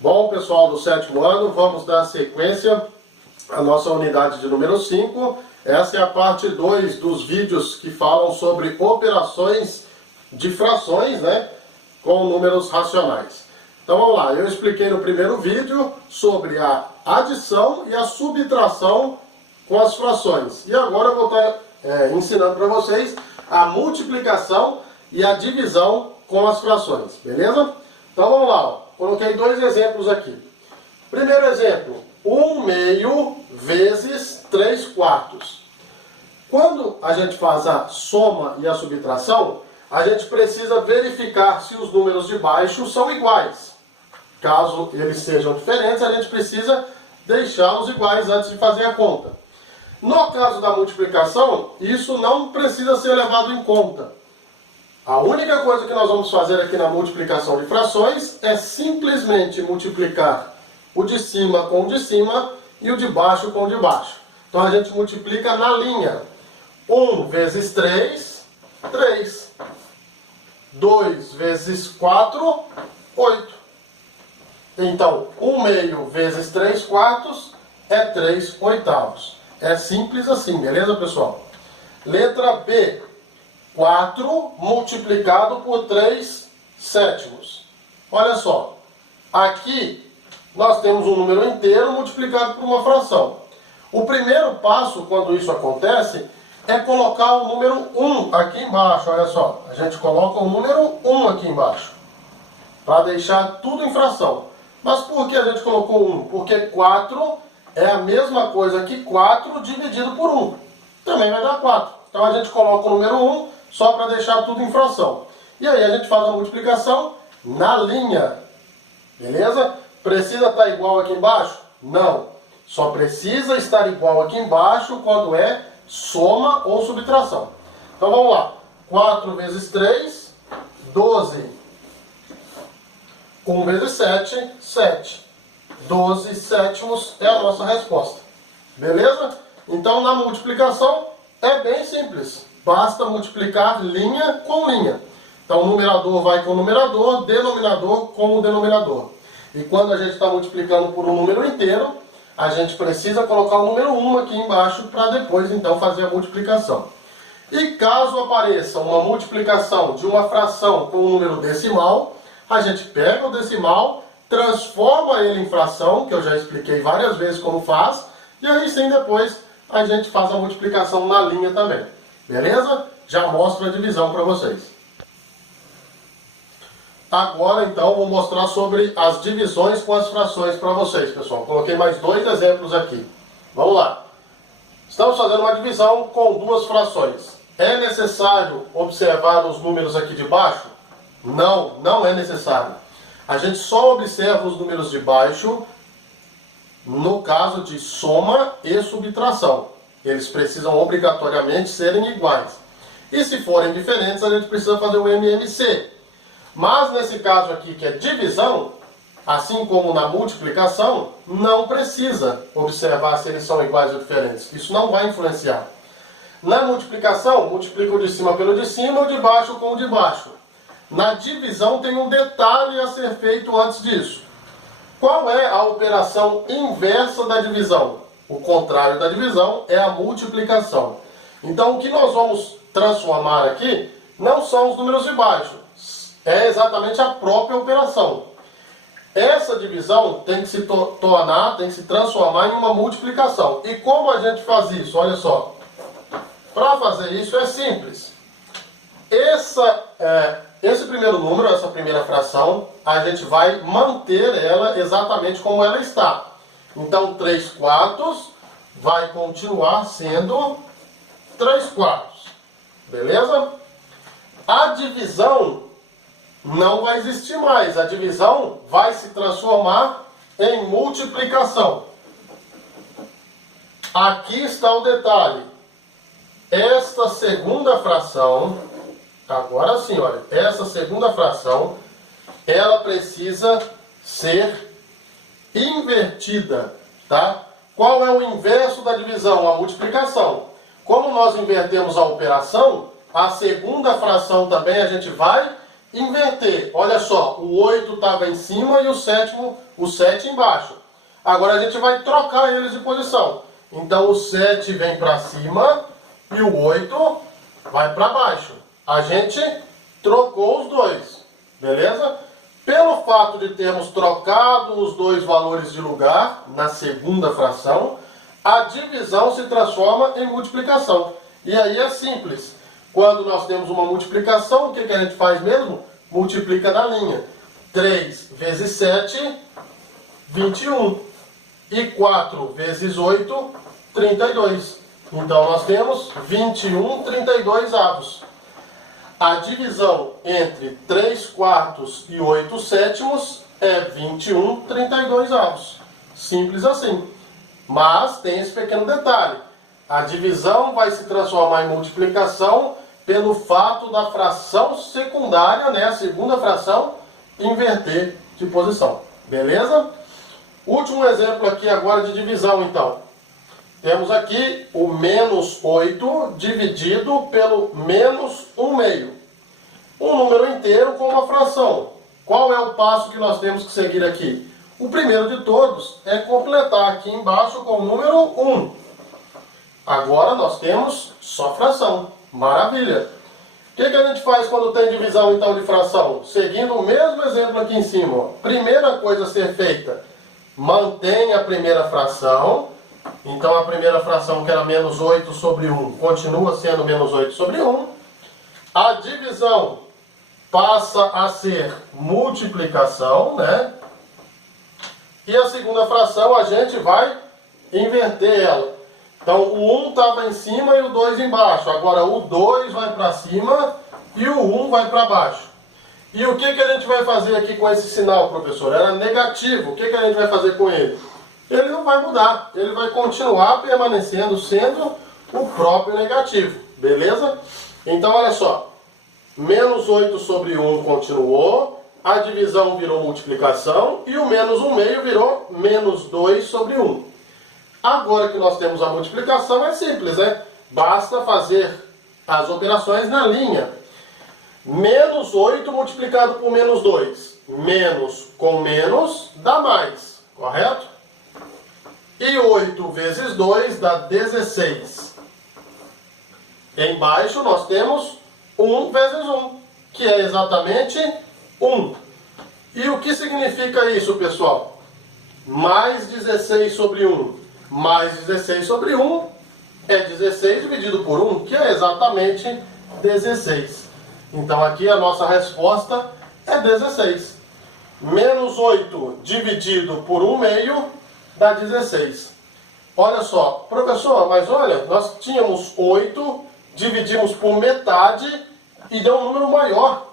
Bom, pessoal do 7º ano, vamos dar sequência à nossa unidade de número 5. Essa é a parte 2 dos vídeos que falam sobre operações de frações, com números racionais. Então vamos lá, eu expliquei no primeiro vídeo sobre a adição e a subtração com as frações. E agora eu vou estar ensinando para vocês a multiplicação e a divisão com as frações, beleza? Então vamos lá, ó. Coloquei dois exemplos aqui. Primeiro exemplo, 1/2 vezes 3/4. Quando a gente faz a soma e a subtração, a gente precisa verificar se os números de baixo são iguais. Caso eles sejam diferentes, a gente precisa deixá-los iguais antes de fazer a conta. No caso da multiplicação, isso não precisa ser levado em conta. A única coisa que nós vamos fazer aqui na multiplicação de frações é simplesmente multiplicar o de cima com o de cima e o de baixo com o de baixo. Então a gente multiplica na linha. 1 vezes 3, 3. 2 vezes 4, 8. Então, 1/2 vezes 3/4 é 3/8. É simples assim, beleza, pessoal? Letra B. 4 multiplicado por 3/7. Olha só, aqui nós temos um número inteiro multiplicado por uma fração. O primeiro passo, quando isso acontece, é colocar o número 1 aqui embaixo. Olha só, a gente coloca o número 1 aqui embaixo, para deixar tudo em fração. Mas por que a gente colocou 1? Porque 4 é a mesma coisa que 4 dividido por 1. Também vai dar 4. Então a gente coloca o número 1 só para deixar tudo em fração. E aí a gente faz a multiplicação na linha. Beleza? Precisa estar igual aqui embaixo? Não. Só precisa estar igual aqui embaixo quando é soma ou subtração. Então vamos lá. 4 vezes 3, 12. 1 vezes 7, 7. 12/7 é a nossa resposta. Beleza? Então na multiplicação é bem simples. Basta multiplicar linha com linha. Então o numerador vai com o numerador, denominador com o denominador. E quando a gente está multiplicando por um número inteiro, a gente precisa colocar o número 1 aqui embaixo para depois então fazer a multiplicação. E caso apareça uma multiplicação de uma fração com um número decimal, a gente pega o decimal, transforma ele em fração, que eu já expliquei várias vezes como faz, e aí sim depois a gente faz a multiplicação na linha também. Beleza? Já mostro a divisão para vocês. Agora então vou mostrar sobre as divisões com as frações para vocês, pessoal. Coloquei mais dois exemplos aqui. Vamos lá. Estamos fazendo uma divisão com duas frações. É necessário observar os números aqui de baixo? Não, não é necessário. A gente só observa os números de baixo no caso de soma e subtração. Eles precisam obrigatoriamente serem iguais. E se forem diferentes, a gente precisa fazer o MMC. Mas nesse caso aqui, que é divisão, assim como na multiplicação, não precisa observar se eles são iguais ou diferentes. Isso não vai influenciar. Na multiplicação, multiplica o de cima pelo de cima, o de baixo com o de baixo. Na divisão tem um detalhe a ser feito antes disso. Qual é a operação inversa da divisão? O contrário da divisão é a multiplicação. Então o que nós vamos transformar aqui não são os números de baixo. É exatamente a própria operação. Essa divisão tem que se tem que se transformar em uma multiplicação. E como a gente faz isso? Olha só. Para fazer isso é simples. Esse primeiro número, essa primeira fração, a gente vai manter ela exatamente como ela está. Então 3/4 vai continuar sendo 3/4. Beleza? A divisão não vai existir mais. A divisão vai se transformar em multiplicação. Aqui está o detalhe. Esta segunda fração, agora sim, olha, essa segunda fração, ela precisa ser invertida, tá? Qual é o inverso da divisão? A multiplicação. Como nós invertemos a operação, a segunda fração também a gente vai inverter. Olha só, o 8 estava em cima e o 7 embaixo. Agora a gente vai trocar eles de posição. Então o 7 vem para cima e o 8 vai para baixo. A gente trocou os dois, beleza? Pelo fato de termos trocado os dois valores de lugar na segunda fração, a divisão se transforma em multiplicação. E aí é simples. Quando nós temos uma multiplicação, o que a gente faz mesmo? Multiplica na linha. 3 vezes 7, 21. E 4 vezes 8, 32. Então nós temos 21 32 avos. A divisão entre 3 quartos e 8 sétimos é 21 32 avos. Simples assim. Mas tem esse pequeno detalhe. A divisão vai se transformar em multiplicação pelo fato da fração secundária, né, a segunda fração, inverter de posição. Beleza? Último exemplo aqui agora de divisão, então. Temos aqui o menos 8 dividido pelo menos 1 meio. Um número inteiro com uma fração. Qual é o passo que nós temos que seguir aqui? O primeiro de todos é completar aqui embaixo com o número 1. Agora nós temos só fração. Maravilha! O que a gente faz quando tem divisão então de fração? Seguindo o mesmo exemplo aqui em cima. Primeira coisa a ser feita, mantém a primeira fração. Então a primeira fração, que era menos 8 sobre 1, continua sendo menos 8 sobre 1. A divisão passa a ser multiplicação, né? E a segunda fração a gente vai inverter ela. Então o 1 estava em cima e o 2 embaixo. Agora o 2 vai para cima e o 1 vai para baixo. E o que a gente vai fazer aqui com esse sinal, professor? Era negativo. O que a gente vai fazer com ele? Ele não vai mudar. Ele vai continuar permanecendo sendo o próprio negativo. Beleza? Então olha só. Menos 8 sobre 1 continuou. A divisão virou multiplicação. E o menos 1 meio virou menos 2 sobre 1. Agora que nós temos a multiplicação, é simples, né? Basta fazer as operações na linha. Menos 8 multiplicado por menos 2. Menos com menos dá mais, correto? E 8 vezes 2 dá 16. Embaixo nós temos 1 vezes 1, que é exatamente 1. E o que significa isso, pessoal? Mais 16 sobre 1. Mais 16 sobre 1 é 16 dividido por 1, que é exatamente 16. Então aqui a nossa resposta é 16. Menos 8 dividido por 1 meio dá 16. Olha só, professor, mas olha, nós tínhamos 8, dividimos por metade e deu um número maior.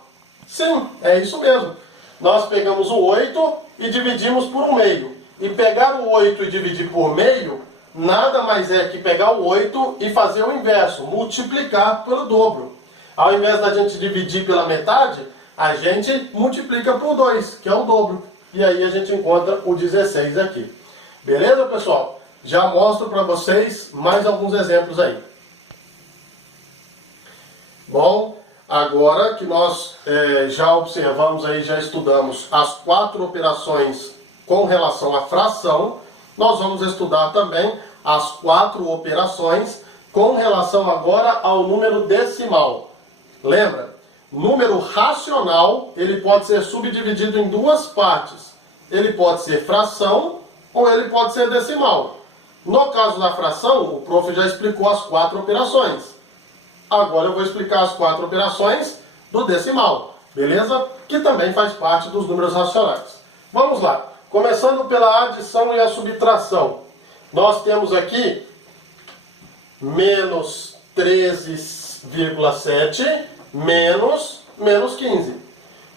Sim, é isso mesmo. Nós pegamos o 8 e dividimos por 1 meio. E pegar o 8 e dividir por meio, nada mais é que pegar o 8 e fazer o inverso, multiplicar pelo dobro. Ao invés da gente dividir pela metade, a gente multiplica por 2, que é o dobro. E aí a gente encontra o 16 aqui. Beleza, pessoal? Já mostro para vocês mais alguns exemplos aí. Bom, agora que nós já observamos aí, já estudamos as 4 operações com relação à fração, nós vamos estudar também as 4 operações com relação agora ao número decimal. Lembra? Número racional, ele pode ser subdividido em 2 partes. Ele pode ser fração ou ele pode ser decimal. No caso da fração, o prof já explicou as 4 operações. Agora eu vou explicar as 4 operações do decimal, beleza? Que também faz parte dos números racionais. Vamos lá. Começando pela adição e a subtração. Nós temos aqui menos 13,7 menos 15.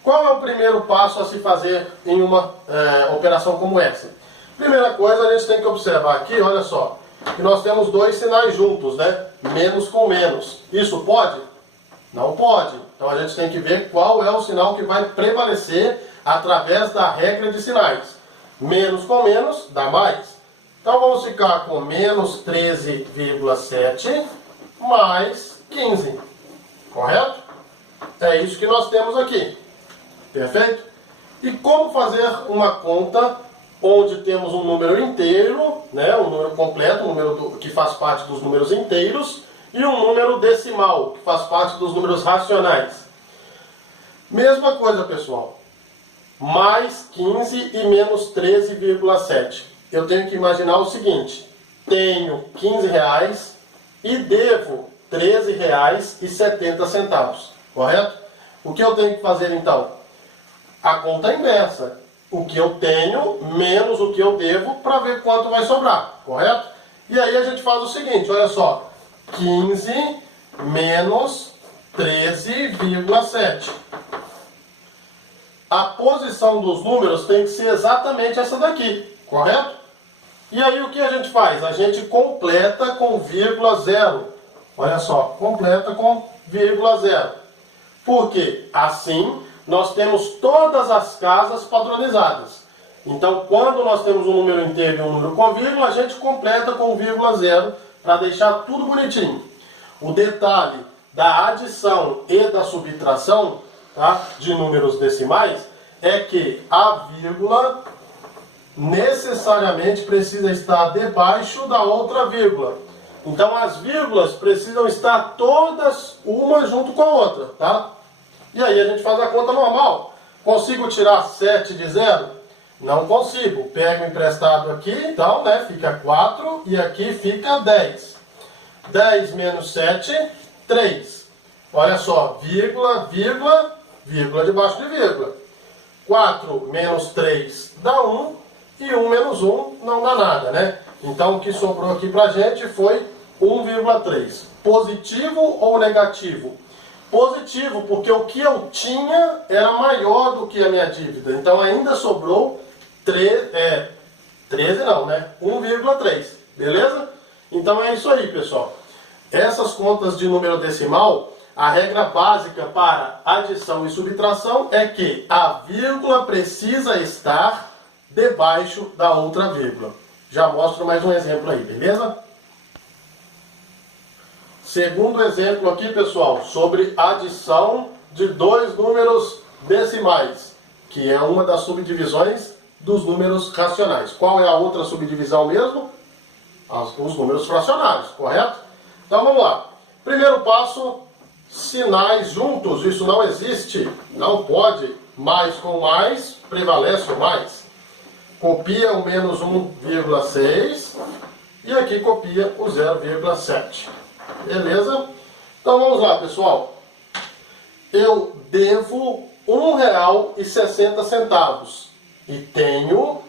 Qual é o primeiro passo a se fazer em uma operação como essa? Primeira coisa, a gente tem que observar aqui, olha só, que nós temos 2 sinais juntos, né? Menos com menos. Isso pode? Não pode. Então a gente tem que ver qual é o sinal que vai prevalecer através da regra de sinais. Menos com menos dá mais. Então vamos ficar com menos 13,7 mais 15. Correto? É isso que nós temos aqui. Perfeito? E como fazer uma conta onde temos um número inteiro, né, um número completo, um número que faz parte dos números inteiros, e um número decimal, que faz parte dos números racionais? Mesma coisa, pessoal. Mais 15 e menos 13,7. Eu tenho que imaginar o seguinte: tenho R$15 e devo R$13,70, correto? O que eu tenho que fazer então? A conta inversa. O que eu tenho menos o que eu devo para ver quanto vai sobrar, correto? E aí a gente faz o seguinte, olha só. 15 menos 13,7. A posição dos números tem que ser exatamente essa daqui, correto? E aí o que a gente faz? A gente completa com vírgula zero. Olha só, completa com vírgula zero. Por quê? Assim nós temos todas as casas padronizadas. Então, quando nós temos um número inteiro e um número com vírgula, a gente completa com vírgula zero para deixar tudo bonitinho. O detalhe da adição e da subtração, tá, de números decimais é que a vírgula necessariamente precisa estar debaixo da outra vírgula. Então, as vírgulas precisam estar todas uma junto com a outra, tá? E aí a gente faz a conta normal. Consigo tirar 7 de 0? Não consigo. Pego emprestado aqui, então, né, fica 4 e aqui fica 10. 10 menos 7, 3. Olha só, vírgula, vírgula, vírgula debaixo de vírgula. 4 menos 3 dá 1 e 1 menos 1 não dá nada, né? Então o que sobrou aqui pra gente foi 1,3. Positivo ou negativo? Positivo, porque o que eu tinha era maior do que a minha dívida. Então ainda sobrou 13 não, né? 1,3. Beleza? Então é isso aí, pessoal. Essas contas de número decimal, a regra básica para adição e subtração é que a vírgula precisa estar debaixo da outra vírgula. Já mostro mais um exemplo aí, beleza? Segundo exemplo aqui, pessoal, sobre adição de dois números decimais, que é uma das subdivisões dos números racionais. Qual é a outra subdivisão mesmo? Os números fracionários, correto? Então vamos lá. Primeiro passo, sinais juntos. Isso não existe, não pode. Mais com mais, prevalece o mais. Copia o menos 1,6 e aqui copia o 0,7. Beleza? Então vamos lá, pessoal. Eu devo R$1,60 e tenho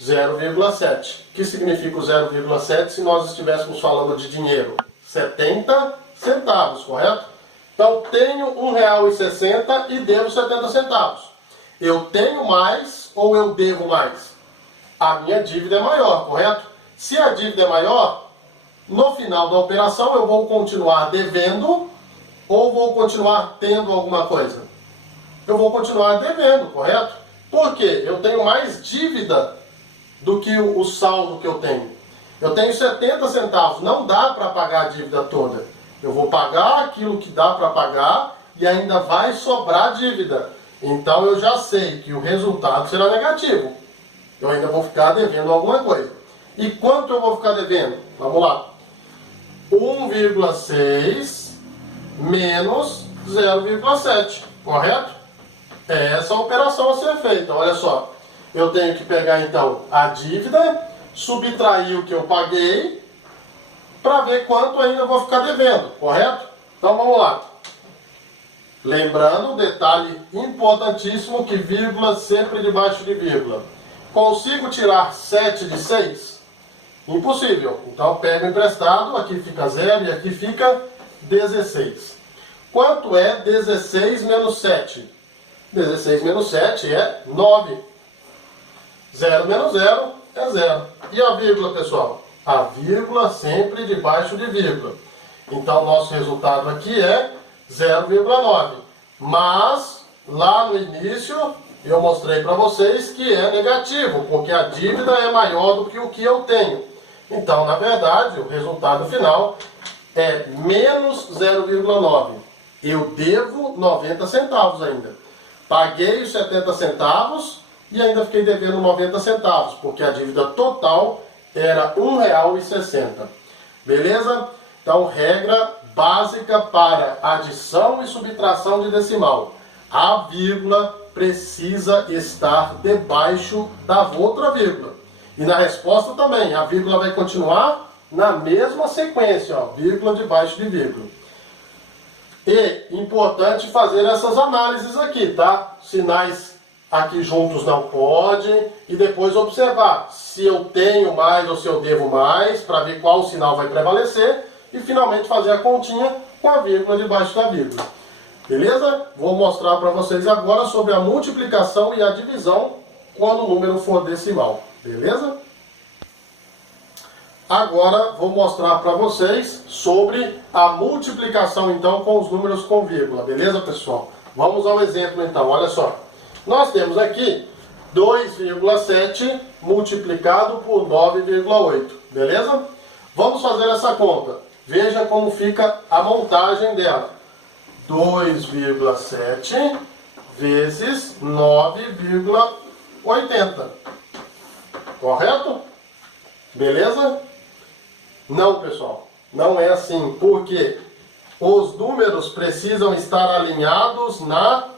0,7. O que significa o 0,7 se nós estivéssemos falando de dinheiro? 70 centavos, correto? Então tenho R$1,60 e devo 70 centavos. Eu tenho mais ou eu devo mais? A minha dívida é maior, correto? Se a dívida é maior, no final da operação eu vou continuar devendo ou vou continuar tendo alguma coisa? Eu vou continuar devendo, correto? Por quê? Eu tenho mais dívida do que o saldo que eu tenho. Eu tenho 70 centavos, não dá para pagar a dívida toda. Eu vou pagar aquilo que dá para pagar e ainda vai sobrar dívida. Então eu já sei que o resultado será negativo. Eu ainda vou ficar devendo alguma coisa. E quanto eu vou ficar devendo? Vamos lá. 1,6 menos 0,7, correto? É essa a operação a ser feita. Olha só, eu tenho que pegar então a dívida, subtrair o que eu paguei, para ver quanto ainda vou ficar devendo, correto? Então vamos lá. Lembrando, detalhe importantíssimo, que vírgula sempre debaixo de vírgula. Consigo tirar 7 de 6? Impossível. Então pego emprestado, aqui fica 0 e aqui fica 16. Quanto é 16 menos 7? 16 menos 7 é 9. 0 menos 0 é 0. E a vírgula, pessoal? A vírgula sempre debaixo de vírgula. Então nosso resultado aqui é 0,9. Mas lá no início eu mostrei para vocês que é negativo, porque a dívida é maior do que o que eu tenho. Então, na verdade, o resultado final é menos 0,9. Eu devo 90 centavos ainda. Paguei os 70 centavos e ainda fiquei devendo 90 centavos, porque a dívida total era R$ 1,60. Beleza? Então, regra básica para adição e subtração de decimal. A vírgula precisa estar debaixo da outra vírgula. E na resposta também, a vírgula vai continuar na mesma sequência, ó, vírgula debaixo de vírgula. E importante fazer essas análises aqui, tá? Sinais aqui juntos não pode, e depois observar se eu tenho mais ou se eu devo mais, para ver qual sinal vai prevalecer, e finalmente fazer a continha com a vírgula debaixo da vírgula. Beleza? Vou mostrar para vocês agora sobre a multiplicação e a divisão quando o número for decimal. Beleza? Agora vou mostrar para vocês sobre a multiplicação então com os números com vírgula. Beleza, pessoal? Vamos ao exemplo então. Olha só. Nós temos aqui 2,7 multiplicado por 9,8. Beleza? Vamos fazer essa conta. Veja como fica a montagem dela. 2,7 vezes 9,80. Correto? Beleza? Não, pessoal. Não é assim. Porque os números precisam estar alinhados na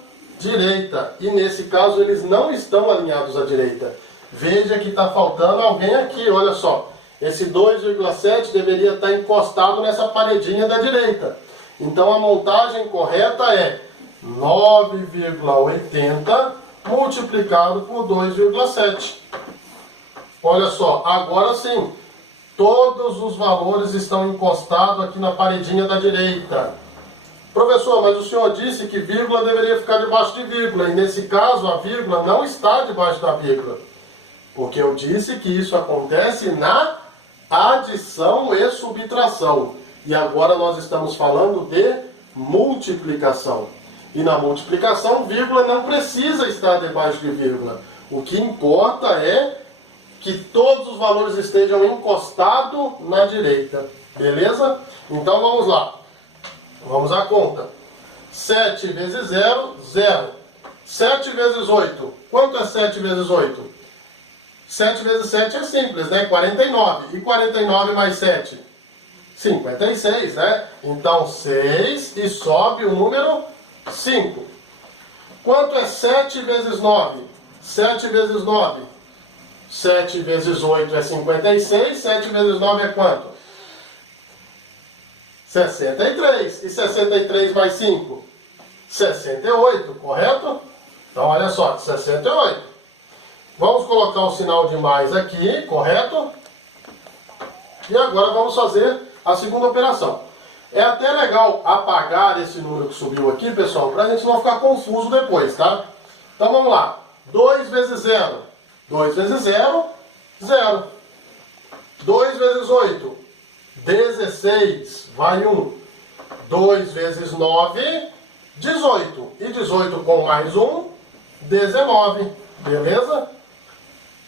direita. E nesse caso eles não estão alinhados à direita. Veja que está faltando alguém aqui. Olha só. Esse 2,7 deveria estar encostado nessa paredinha da direita. Então a montagem correta é 9,80 multiplicado por 2,7. Olha só, agora sim, todos os valores estão encostados aqui na paredinha da direita. Professor, mas o senhor disse que vírgula deveria ficar debaixo de vírgula, e nesse caso a vírgula não está debaixo da vírgula. Porque eu disse que isso acontece na adição e subtração. E agora nós estamos falando de multiplicação. E na multiplicação, vírgula não precisa estar debaixo de vírgula. O que importa é que todos os valores estejam encostados na direita. Beleza? Então vamos lá. Vamos à conta. 7 vezes 0, 0. 7 vezes 8. Quanto é 7 vezes 8? 7 vezes 7 é simples, né? 49. E 49 mais 7? 56, né? Então 6 e sobe o número 5. Quanto é 7 vezes 9? 7 vezes 9. 7 vezes 8 é 56. 7 vezes 9 é quanto? 63. E 63 mais 5? 68, correto? Então olha só, 68. Vamos colocar o sinal de mais aqui, correto? E agora vamos fazer a segunda operação. É até legal apagar esse número que subiu aqui, pessoal, para a gente não ficar confuso depois, tá? Então vamos lá. 2 vezes 0. 2 vezes 0, 0. 2 vezes 8, 16. Vai 1. 2 vezes 9, 18. E 18 com mais 1, 19. Beleza?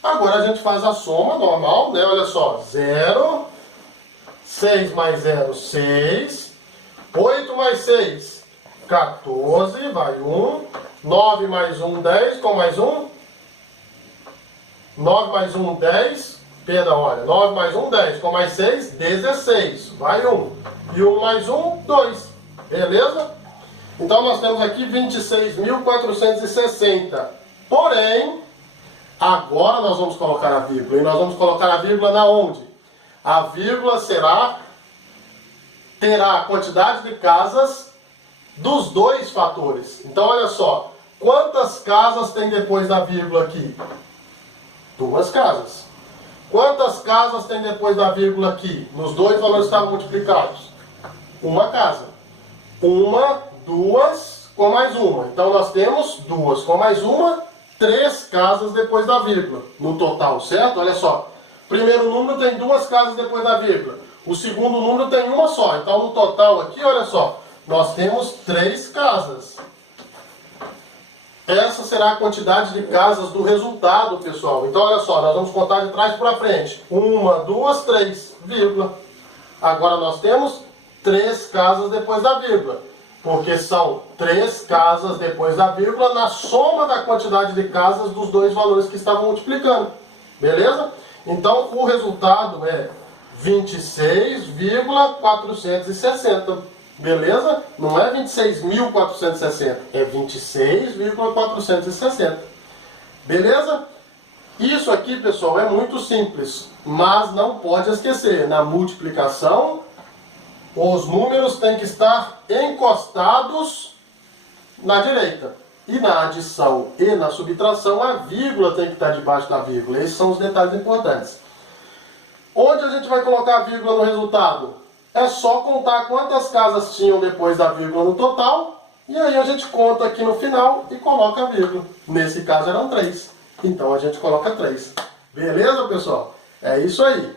Agora a gente faz a soma normal, né? Olha só. 0. 6 mais 0, 6. 8 mais 6, 14. Vai 1. 9 mais 1, 10. Com mais 1. 9 mais 1, 10. Perdão, olha. 9 mais 1, 10. Com mais 6, 16. Vai 1. E 1 mais 1, 2. Beleza? Então nós temos aqui 26.460. Porém, agora nós vamos colocar a vírgula. E nós vamos colocar a vírgula na onde? A vírgula terá a quantidade de casas dos dois fatores. Então, olha só. Quantas casas tem depois da vírgula aqui? 2 casas. Quantas casas tem depois da vírgula aqui? Nos dois valores estavam multiplicados. 1 casa. 1, 2, com mais 1. Então, nós temos 2 com mais 1, 3 casas depois da vírgula. No total, certo? Olha só. Primeiro número tem 2 casas depois da vírgula. O segundo número tem uma só. Então, no total aqui, olha só, nós temos 3 casas. Essa será a quantidade de casas do resultado, pessoal. Então, olha só, nós vamos contar de trás para frente. 1, 2, 3, vírgula. Agora nós temos 3 casas depois da vírgula. porque são 3 casas depois da vírgula na soma da quantidade de casas dos dois valores que estavam multiplicando. Beleza? Então, o resultado é 26,460. Beleza? Não é 26.460, é 26,460. Beleza? Isso aqui, pessoal, é muito simples, mas não pode esquecer, na multiplicação, os números têm que estar encostados na direita. E na adição e na subtração, a vírgula tem que estar debaixo da vírgula. Esses são os detalhes importantes. Onde a gente vai colocar a vírgula no resultado? É só contar quantas casas tinham depois da vírgula no total, e aí a gente conta aqui no final e coloca a vírgula. Nesse caso eram 3. Então a gente coloca 3. Beleza, pessoal? É isso aí.